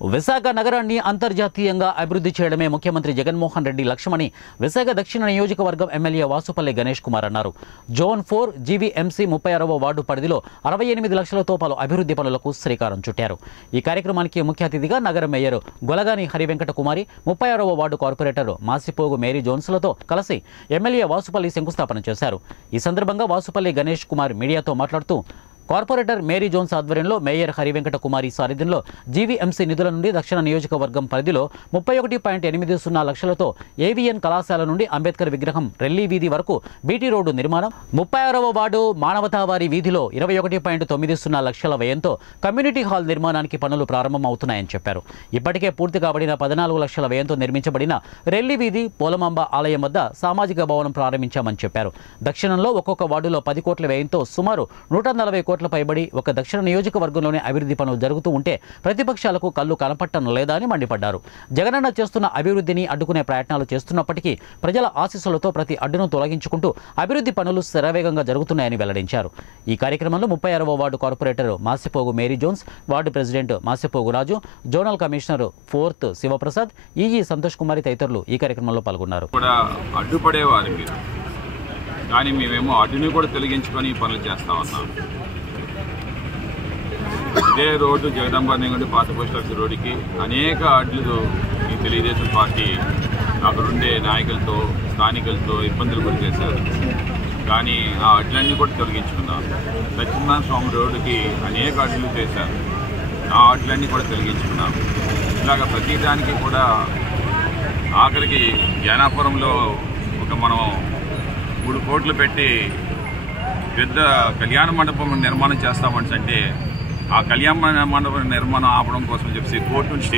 విశాఖ నగరాన్ని అంతర్జాతీయంగా అభివృద్ధి చేయడమే ముఖ్యమంత్రి జగన్మోహన్ రెడ్డి లక్ష్యమని విశాఖ దక్షిణ నియోజకవర్గం ఎమ్మెల్యే వాసుపల్లి గణేష్ కుమార్ అన్నారు. జోన్ 4 జీవీఎంసీ 36వ వార్డు పరిధిలో 68 లక్షలతో పలు అభివృద్ధి పనులకు శ్రీకారం చుట్టారు. ఈ కార్యక్రమానికి ముఖ్య అతిథిగా నగర మేయర్ గొలగాని హరివెంకట కుమారి, 36వ వార్డు కార్పొరేటర్ మాసిపోగు మేరీ జోన్స్లతో కలిసి ఎమ్మెల్యే వాసుపల్లి శంకుస్థాపన చేశారు. ఈ సందర్భంగా వాసుపల్లి గణేష్ కుమార్ మీడియాతో మాట్లాడుతూ కార్పొరేటర్ మేరీ జోన్స్ ఆధ్వర్యంలో మేయర్ హరివెంకట కుమారి సారథ్యంలో జీవీఎంసీ నిధుల నుండి దక్షిణ నియోజకవర్గం పరిధిలో 31.80 లక్షలతో ఏవిఎన్ కళాశాల నుండి అంబేద్కర్ విగ్రహం రెల్లీ వీధి వరకు బీటీ రోడ్డు నిర్మాణం, 36వ వార్డు మానవతావారి వీధిలో 21.90 లక్షల వ్యయంతో కమ్యూనిటీ హాల్ నిర్మాణానికి పనులు ప్రారంభమవుతున్నాయని చెప్పారు. ఇప్పటికే పూర్తి కాబడిన 14 లక్షల వ్యయంతో నిర్మించబడిన రెల్లీ వీధి పోలమాంబ ఆలయం వద్ద సామాజిక భవనం ప్రారంభించామని చెప్పారు. దక్షిణంలో ఒక్కొక్క వార్డులో 10 కోట్ల వ్యయంతో సుమారు 140 కోట్ల పైబడి ఒక దక్షిణ నియోజకవర్గంలోనే అభివృద్ధి పనులు జరుగుతూ ఉంటే ప్రతిపక్షాలకు కళ్ళు కనపట్టం లేదా అని మండిపడ్డారు. జగనన్న చేస్తున్న అభివృద్ధిని అడ్డుకునే ప్రయత్నాలు చేస్తున్నప్పటికీ ప్రజల ఆశీస్సులతో ప్రతి అడ్డును తొలగించుకుంటూ అభివృద్ధి పనులు శరవేగంగా జరుగుతున్నాయని వెల్లడించారు. ఈ కార్యక్రమంలో 36వ ward corporator Masipogu Mary Jones, ward president Masipogu Raju, zonal commissioner 4th Sivaprasad, EE Santosh Kumari తదితరులు ఈ కార్యక్రమంలో పాల్గొన్నారు. కానీ మేమేమో అడ్డుని కూడా తొలగించుకొని పనులు చేస్తా ఉన్నాం. ఇదే రోడ్డు జగదంబర్ నుండి పాత పోస్ట్ ఆఫీస్ రోడ్డుకి అనేక అడ్లు ఈ తెలుగుదేశం పార్టీ అక్కడుండే నాయకులతో స్థానికులతో ఇబ్బందులు గురి చేశారు. కానీ ఆ అడ్లన్నీ కూడా తొలగించుకున్నాం. సత్యనారాయణ స్వామి రోడ్డుకి అనేక అడ్లు చేశారు. ఆ అడ్లన్నీ కూడా తొలగించుకున్నాం. ఇలాగ ప్రతిదానికి కూడా ఆఖరికి జ్ఞానాపురంలో మనం 3 కోట్లు పెట్టి పెద్ద కళ్యాణ మండపం నిర్మాణం చేస్తామని అంటే ఆ కళ్యాణ మండపం నిర్మాణం ఆపడం కోసం చెప్పి కోర్టు నుంచి